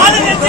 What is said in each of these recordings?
ஆளுங்கட்சி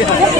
厉害。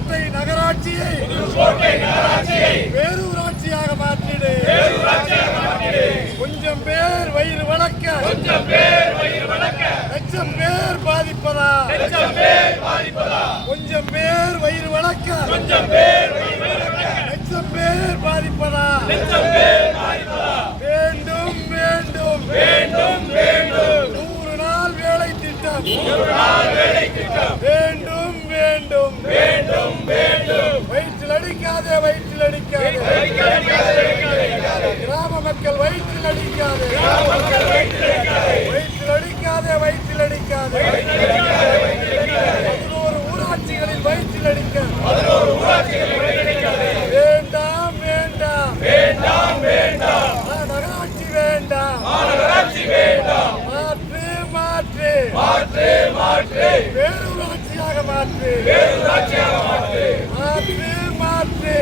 புதுக்கோட்டை நகராட்சியை பேரூராட்சியாக மாற்றிடு. கொஞ்சம் பேர் வயிறு வளர்க்க. கொஞ்சம் பேர் வயிறு வளர்க்க. லட்சம் பேர் பாதிப்பதா? லட்சம் பேர் பாதிப்பதா? கொஞ்சம் பேர் வயிறு வளர்க்க. கொஞ்சம் பேர் லட்சம் பேர் பாதிப்பதா? லட்சம் பேர் பாதிப்பதா? வேண்டும் வேண்டும். வேண்டும் வேண்டும். நூறு நாள் வேலை திட்டம். நூறு நாள் வேலை திட்டம் வேண்டும் வேண்டும் வேண்டும் வேண்டும் வயிற்றில் அடிக்காதே வயிற்றில் அடிக்காதே கிராம மக்கள் வயிற்றில் அடிக்காதே வயிற்றில் அடிக்காதே வயிற்றில் அடிக்காதே பதினோரு ஊராட்சிகளில் வயிற்றில் அடிக்க வேண்டாம் வேண்டாம். வேண்டாம் வேண்டாம். நகராட்சி வேண்டாம் நகராட்சி வேண்டாம் மாற்று மாற்று. மாற்று மாற்று பேரூராட்சியாக மாற்று பேரூராட்சியாக மாற்று. மாற்று மாற்று.